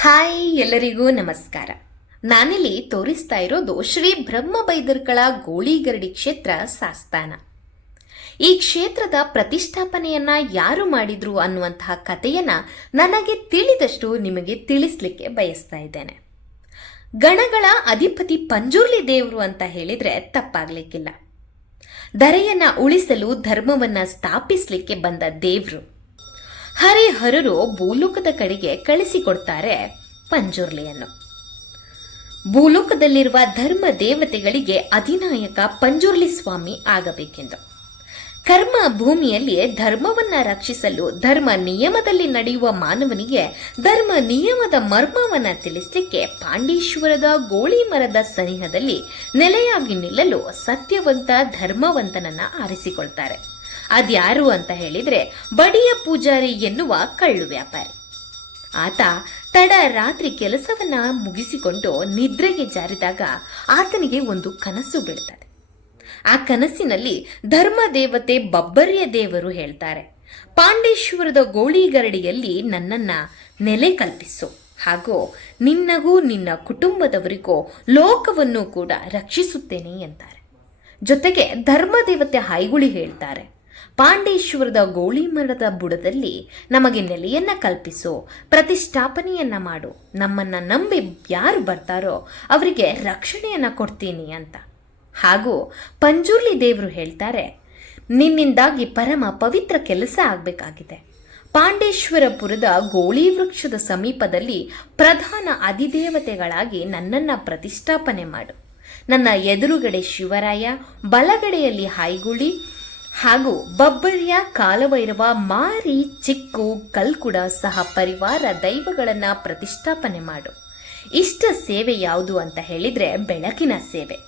Hi, ಎಲ್ಲರಿಗೂ ನಮಸ್ಕಾರ. ನಾನಿಲ್ಲಿ ತೋರಿಸ್ತಾ ಇರೋದು ಶ್ರೀ ಬ್ರಹ್ಮಬೈದರ್ಕಳ ಗೋಳಿಗರಡಿ ಕ್ಷೇತ್ರ ಸಾಸ್ತಾನ. ಈ ಕ್ಷೇತ್ರದ ಪ್ರತಿಷ್ಠಾಪನೆಯನ್ನ ಯಾರು ಮಾಡಿದ್ರು ಅನ್ನುವಂತಹ ಕಥೆಯನ್ನ ನನಗೆ ತಿಳಿದಷ್ಟು ನಿಮಗೆ ತಿಳಿಸ್ಲಿಕ್ಕೆ ಬಯಸ್ತಾ ಇದ್ದೇನೆ. ಗಣಗಳ ಅಧಿಪತಿ ಪಂಜುರ್ಲಿ ದೇವರು ಅಂತ ಹೇಳಿದ್ರೆ ತಪ್ಪಾಗ್ಲಿಕ್ಕಿಲ್ಲ. ಧರೆಯನ್ನ ಉಳಿಸಲು ಧರ್ಮವನ್ನ ಸ್ಥಾಪಿಸ್ಲಿಕ್ಕೆ ಬಂದ ದೇವ್ರು. ಹರಿಹರರು ಭೂಲೋಕದ ಕಡೆಗೆ ಕಳಿಸಿಕೊಡ್ತಾರೆ ಪಂಜುರ್ಲಿಯನ್ನು. ಭೂಲೋಕದಲ್ಲಿರುವ ಧರ್ಮ ದೇವತೆಗಳಿಗೆ ಅಧಿನಾಯಕ ಪಂಜುರ್ಲಿ ಸ್ವಾಮಿ ಆಗಬೇಕೆಂದು. ಕರ್ಮ ಭೂಮಿಯಲ್ಲಿ ಧರ್ಮವನ್ನ ರಕ್ಷಿಸಲು ಧರ್ಮ ನಿಯಮದಲ್ಲಿ ನಡೆಯುವ ಮಾನವನಿಗೆ ಧರ್ಮ ನಿಯಮದ ಮರ್ಮವನ್ನ ತಿಳಿಸಲಿಕ್ಕೆ ಪಾಂಡೇಶ್ವರದ ಗೋಳಿ ಮರದ ಸನಿಹದಲ್ಲಿ ನೆಲೆಯಾಗಿ ನಿಲ್ಲಲು ಸತ್ಯವಂತ ಧರ್ಮವಂತನನ್ನ ಆರಿಸಿಕೊಳ್ತಾರೆ. ಅದ್ಯಾರು ಅಂತ ಹೇಳಿದ್ರೆ ಬಡಿಯ ಪೂಜಾರಿ ಎನ್ನುವ ಕಳ್ಳು ವ್ಯಾಪಾರಿ. ಆತ ತಡ ರಾತ್ರಿ ಕೆಲಸವನ್ನ ಮುಗಿಸಿಕೊಂಡು ನಿದ್ರೆಗೆ ಜಾರಿದಾಗ ಆತನಿಗೆ ಒಂದು ಕನಸು ಬೀಳ್ತದೆ. ಆ ಕನಸಿನಲ್ಲಿ ಧರ್ಮ ದೇವತೆ ಬಬ್ಬರಿಯ ದೇವರು ಹೇಳ್ತಾರೆ, ಪಾಂಡೇಶ್ವರದ ಗೋಳಿಗರಡಿಯಲ್ಲಿ ನನ್ನನ್ನ ನೆಲೆ ಕಲ್ಪಿಸು, ಹಾಗೂ ನಿನ್ನಗೂ ನಿನ್ನ ಕುಟುಂಬದವರಿಗೂ ಲೋಕವನ್ನು ಕೂಡ ರಕ್ಷಿಸುತ್ತೇನೆ ಎಂತಾರೆ. ಜೊತೆಗೆ ಧರ್ಮ ದೇವತೆ ಹೈಗುಳಿ ಹೇಳ್ತಾರೆ, ಪಾಂಡೇಶ್ವರದ ಗೋಳಿ ಮರದ ಬುಡದಲ್ಲಿ ನಮಗೆ ನೆಲೆಯನ್ನ ಕಲ್ಪಿಸು, ಪ್ರತಿಷ್ಠಾಪನೆಯನ್ನ ಮಾಡು, ನಮ್ಮನ್ನ ನಂಬಿ ಯಾರು ಬರ್ತಾರೋ ಅವರಿಗೆ ರಕ್ಷಣೆಯನ್ನ ಕೊಡ್ತೀನಿ ಅಂತ. ಹಾಗೂ ಪಂಜುರ್ಲಿ ದೇವರು ಹೇಳ್ತಾರೆ, ನಿನ್ನಿಂದಾಗಿ ಪರಮ ಪವಿತ್ರ ಕೆಲಸ ಆಗಬೇಕಾಗಿದೆ. ಪಾಂಡೇಶ್ವರಪುರದ ಗೋಳಿ ವೃಕ್ಷದ ಸಮೀಪದಲ್ಲಿ ಪ್ರಧಾನ ಅಧಿದೇವತೆಗಳಾಗಿ ನನ್ನನ್ನು ಪ್ರತಿಷ್ಠಾಪನೆ ಮಾಡು. ನನ್ನ ಎದುರುಗಡೆ ಶಿವರಾಯ, ಬಲಗಡೆಯಲ್ಲಿ ಹೈಗುಳಿ ಹಾಗೂ ಬಬ್ಬರಿಯ, ಕಾಲಭೈರವ, ಮಾರಿ, ಚಿಕ್ಕು, ಕಲ್ಕುಡ ಸಹ ಪರಿವಾರ ದೈವಗಳನ್ನು ಪ್ರತಿಷ್ಠಾಪನೆ ಮಾಡು. ಇಷ್ಟ ಸೇವೆ ಯಾವುದು ಅಂತ ಹೇಳಿದ್ರೆ ಬೆಳಕಿನ ಸೇವೆ,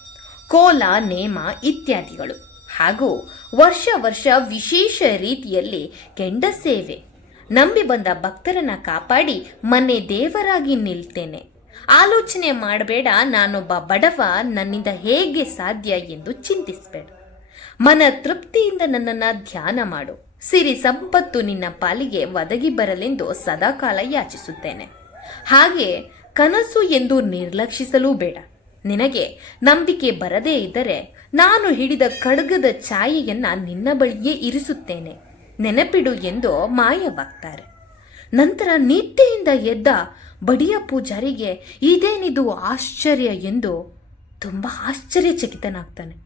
ಕೋಲ, ನೇಮ ಇತ್ಯಾದಿಗಳು. ಹಾಗೂ ವರ್ಷ ವರ್ಷ ವಿಶೇಷ ರೀತಿಯಲ್ಲಿ ಕೆಂಡ ಸೇವೆ. ನಂಬಿ ಬಂದ ಭಕ್ತರನ್ನ ಕಾಪಾಡಿ ಮನೆ ದೇವರಾಗಿ ನಿಲ್ತೇನೆ. ಆಲೋಚನೆ ಮಾಡಬೇಡ, ನಾನೊಬ್ಬ ಬಡವ, ನನ್ನಿಂದ ಹೇಗೆ ಸಾಧ್ಯ ಎಂದು ಚಿಂತಿಸಬೇಡ. ಮನ ತೃಪ್ತಿಯಿಂದ ನನ್ನನ್ನು ಧ್ಯಾನ ಮಾಡು. ಸಿರಿ ಸಂಪತ್ತು ನಿನ್ನ ಪಾಲಿಗೆ ಒದಗಿ ಬರಲೆಂದು ಸದಾಕಾಲ ಯಾಚಿಸುತ್ತೇನೆ. ಹಾಗೆ ಕನಸು ಎಂದು ನಿರ್ಲಕ್ಷಿಸಲೂ ಬೇಡ. ನಿನಗೆ ನಂಬಿಕೆ ಬರದೇ ಇದ್ದರೆ ನಾನು ಹಿಡಿದ ಖಡ್ಗದ ಛಾಯೆಯನ್ನ ನಿನ್ನ ಬಳಿಯೇ ಇರಿಸುತ್ತೇನೆ, ನೆನಪಿಡು ಎಂದು ಮಾಯವಾಗ್ತಾರೆ. ನಂತರ ನಿದ್ದೆಯಿಂದ ಎದ್ದ ಬಡಿಯ ಪೂಜಾರಿಗೆ ಇದೇನಿದು ಆಶ್ಚರ್ಯ ಎಂದು ತುಂಬ ಆಶ್ಚರ್ಯಚಕಿತನಾಗ್ತಾನೆ.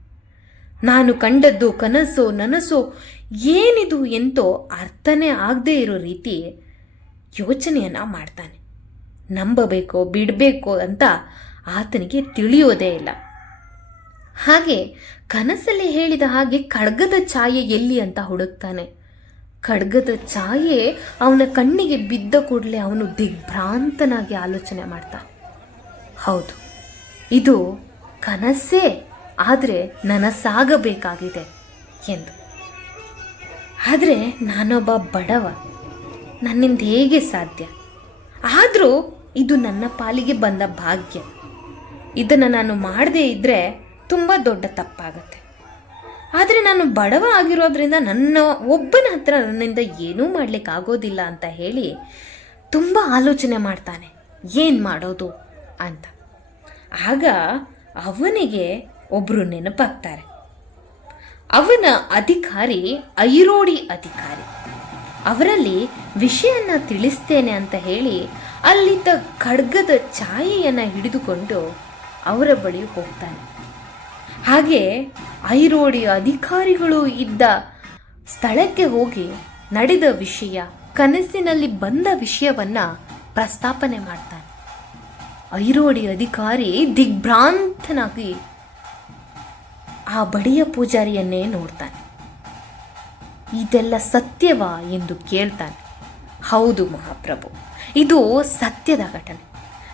ನಾನು ಕಂಡದ್ದು ಕನಸು ನನಸು ಏನಿದು ಎಂತೋ ಅರ್ಥನೇ ಆಗದೇ ಇರೋ ರೀತಿ ಯೋಚನೆಯನ್ನ ಮಾಡ್ತಾನೆ. ನಂಬಬೇಕೋ ಬಿಡಬೇಕೋ ಅಂತ ಆತನಿಗೆ ತಿಳಿಯೋದೇ ಇಲ್ಲ. ಹಾಗೆ ಕನಸಲ್ಲಿ ಹೇಳಿದ ಹಾಗೆ ಖಡ್ಗದ ಛಾಯೆ ಎಲ್ಲಿ ಅಂತ ಹುಡುಕ್ತಾನೆ. ಖಡ್ಗದ ಛಾಯೆ ಅವನ ಕಣ್ಣಿಗೆ ಬಿದ್ದ ಕೂಡಲೇ ಅವನು ದಿಗ್ಭ್ರಾಂತನಾಗಿ ಆಲೋಚನೆ ಮಾಡ್ತಾನೆ. ಹೌದು, ಇದು ಕನಸೇ, ಆದರೆ ನನಸಾಗಬೇಕಾಗಿದೆ ಎಂದು. ಆದರೆ ನಾನೊಬ್ಬ ಬಡವ, ನನ್ನಿಂದ ಹೇಗೆ ಸಾಧ್ಯ? ಆದರೂ ಇದು ನನ್ನ ಪಾಲಿಗೆ ಬಂದ ಭಾಗ್ಯ. ಇದನ್ನು ನಾನು ಮಾಡದೇ ಇದ್ದರೆ ತುಂಬ ದೊಡ್ಡ ತಪ್ಪಾಗತ್ತೆ. ಆದರೆ ನಾನು ಬಡವ ಆಗಿರೋದ್ರಿಂದ ನನ್ನ ಒಬ್ಬನ ಹತ್ರ ನನ್ನಿಂದ ಏನೂ ಮಾಡಲಿಕ್ಕಾಗೋದಿಲ್ಲ ಅಂತ ಹೇಳಿ ತುಂಬ ಆಲೋಚನೆ ಮಾಡ್ತಾನೆ, ಏನು ಮಾಡೋದು ಅಂತ. ಆಗ ಅವನಿಗೆ ಒಬ್ಬರು ನೆನಪಾಗ್ತಾರೆ. ಅವನ ಅಧಿಕಾರಿ ಐರೋಡಿ ಅಧಿಕಾರಿ. ಅವರಲ್ಲಿ ವಿಷಯನ್ನ ತಿಳಿಸ್ತೇನೆ ಅಂತ ಹೇಳಿ ಅಲ್ಲಿದ್ದ ಖಡ್ಗದ ಛಾಯೆಯನ್ನು ಹಿಡಿದುಕೊಂಡು ಅವರ ಬಳಿ ಹೋಗ್ತಾನೆ. ಹಾಗೆ ಐರೋಡಿ ಅಧಿಕಾರಿಗಳು ಇದ್ದ ಸ್ಥಳಕ್ಕೆ ಹೋಗಿ ನಡೆದ ವಿಷಯ, ಕನಸಿನಲ್ಲಿ ಬಂದ ವಿಷಯವನ್ನ ಪ್ರಸ್ತಾಪನೆ ಮಾಡ್ತಾನೆ. ಐರೋಡಿ ಅಧಿಕಾರಿ ದಿಗ್ಭ್ರಾಂತನಾಗಿ ಆ ಬಡಿಯ ಪೂಜಾರಿಯನ್ನೇ ನೋಡ್ತಾನೆ. ಇದೆಲ್ಲ ಸತ್ಯವಾ ಎಂದು ಕೇಳ್ತಾನೆ. ಹೌದು ಮಹಾಪ್ರಭು, ಇದು ಸತ್ಯದ ಘಟನೆ.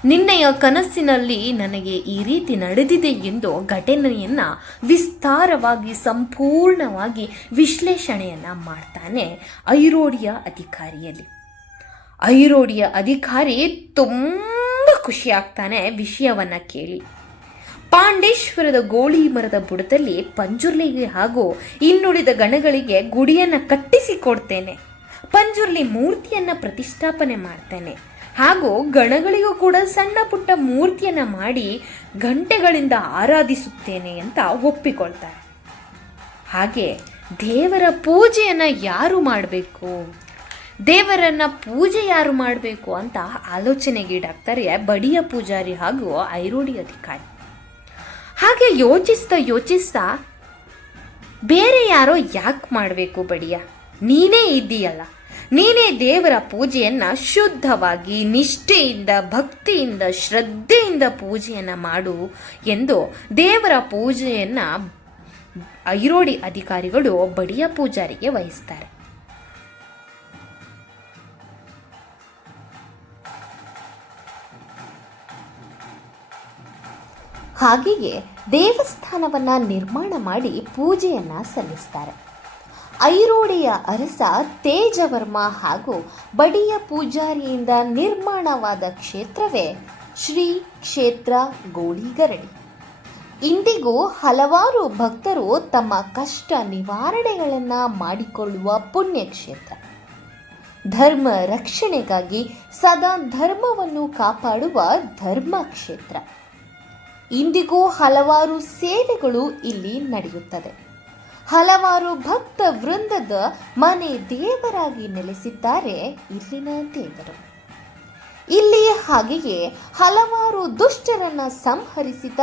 ನಿನ್ನೆಯ ಕನಸಿನಲ್ಲಿ ನನಗೆ ಈ ರೀತಿ ನಡೆದಿದೆ ಎಂದು ಘಟನೆಯನ್ನು ವಿಸ್ತಾರವಾಗಿ ಸಂಪೂರ್ಣವಾಗಿ ವಿಶ್ಲೇಷಣೆಯನ್ನು ಮಾಡ್ತಾನೆ ಐರೋಡಿಯ ಅಧಿಕಾರಿಯಲ್ಲಿ. ಐರೋಡಿಯ ಅಧಿಕಾರಿ ತುಂಬ ಖುಷಿಯಾಗ್ತಾನೆ ವಿಷಯವನ್ನು ಕೇಳಿ. ಪಾಂಡೇಶ್ವರದ ಗೋಳಿ ಮರದ ಬುಡದಲ್ಲಿ ಪಂಜುರ್ಲಿಗೆ ಹಾಗೂ ಇನ್ನುಳಿದ ಗಣಗಳಿಗೆ ಗುಡಿಯನ್ನು ಕಟ್ಟಿಸಿಕೊಡ್ತೇನೆ. ಪಂಜುರ್ಲಿ ಮೂರ್ತಿಯನ್ನು ಪ್ರತಿಷ್ಠಾಪನೆ ಮಾಡ್ತಾನೆ. ಹಾಗೂ ಗಣಗಳಿಗೂ ಕೂಡ ಸಣ್ಣ ಪುಟ್ಟ ಮೂರ್ತಿಯನ್ನು ಮಾಡಿ ಗಂಟೆಗಳಿಂದ ಆರಾಧಿಸುತ್ತೇನೆ ಅಂತ ಒಪ್ಪಿಕೊಳ್ತಾರೆ. ಹಾಗೆ ದೇವರ ಪೂಜೆಯನ್ನು ಯಾರು ಮಾಡಬೇಕು, ದೇವರನ್ನ ಪೂಜೆ ಯಾರು ಮಾಡಬೇಕು ಅಂತ ಆಲೋಚನೆಗೀಡಾಗ್ತಾರೆ ಬಡಿಯ ಪೂಜಾರಿ ಹಾಗೂ ಐರೋಡಿ ಅಧಿಕಾರಿ. ಹಾಗೆ ಯೋಚಿಸ್ತಾ ಬೇರೆ ಯಾರೋ ಯಾಕೆ ಮಾಡಬೇಕು ಬಡಿಯ, ನೀನೇ ಇದ್ದೀಯಲ್ಲ, ನೀನೇ ದೇವರ ಪೂಜೆಯನ್ನು ಶುದ್ಧವಾಗಿ ನಿಷ್ಠೆಯಿಂದ ಭಕ್ತಿಯಿಂದ ಶ್ರದ್ಧೆಯಿಂದ ಪೂಜೆಯನ್ನು ಮಾಡು ಎಂದು ದೇವರ ಪೂಜೆಯನ್ನು ಐರೋಡಿ ಅಧಿಕಾರಿಗಳು ಬಡಿಯ ಪೂಜಾರಿಗೆ ವಹಿಸ್ತಾರೆ. ಹಾಗೆಯೇ ದೇವಸ್ಥಾನವನ್ನು ನಿರ್ಮಾಣ ಮಾಡಿ ಪೂಜೆಯನ್ನು ಸಲ್ಲಿಸ್ತಾರೆ. ಐರೋಡಿಯ ಅರಸ ತೇಜವರ್ಮ ಹಾಗೂ ಬಡಿಯ ಪೂಜಾರಿಯಿಂದ ನಿರ್ಮಾಣವಾದ ಕ್ಷೇತ್ರವೇ ಶ್ರೀ ಕ್ಷೇತ್ರ ಗೋಳಿಗರಡಿ. ಇಂದಿಗೂ ಹಲವಾರು ಭಕ್ತರು ತಮ್ಮ ಕಷ್ಟ ನಿವಾರಣೆಗಳನ್ನು ಮಾಡಿಕೊಳ್ಳುವ ಪುಣ್ಯಕ್ಷೇತ್ರ. ಧರ್ಮ ರಕ್ಷಣೆಗಾಗಿ ಸದಾ ಧರ್ಮವನ್ನು ಕಾಪಾಡುವ ಧರ್ಮಕ್ಷೇತ್ರ. ಇಂದಿಗೂ ಹಲವಾರು ಸೇವೆಗಳು ಇಲ್ಲಿ ನಡೆಯುತ್ತದೆ. ಹಲವಾರು ಭಕ್ತ ವೃಂದದ ಮನೆ ದೇವರಾಗಿ ನೆಲೆಸಿದ್ದಾರೆ ಇಲ್ಲಿನ ದೇವರು. ಇಲ್ಲಿ ಹಾಗೆಯೇ ಹಲವಾರು ದುಷ್ಟರನ್ನ ಸಂಹರಿಸಿದ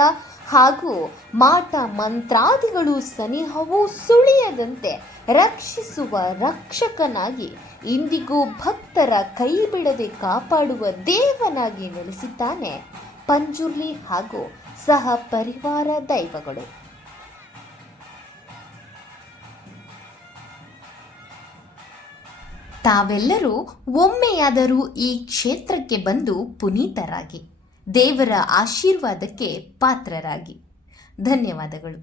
ಹಾಗೂ ಮಾಟ ಮಂತ್ರಾದಿಗಳು ಸನಿಹವೂ ಸುಳಿಯದಂತೆ ರಕ್ಷಿಸುವ ರಕ್ಷಕನಾಗಿ ಇಂದಿಗೂ ಭಕ್ತರ ಕೈ ಬಿಡದೆ ಕಾಪಾಡುವ ದೇವನಾಗಿ ನೆಲೆಸಿದ್ದಾನೆ ಪಂಜುರ್ಲಿ ಹಾಗೂ ಸಹ ಪರಿವಾರ ದೈವಗಳು. ತಾವೆಲ್ಲರೂ ಒಮ್ಮೆಯಾದರೂ ಈ ಕ್ಷೇತ್ರಕ್ಕೆ ಬಂದು ಪುನೀತರಾಗಿ ದೇವರ ಆಶೀರ್ವಾದಕ್ಕೆ ಪಾತ್ರರಾಗಿ. ಧನ್ಯವಾದಗಳು.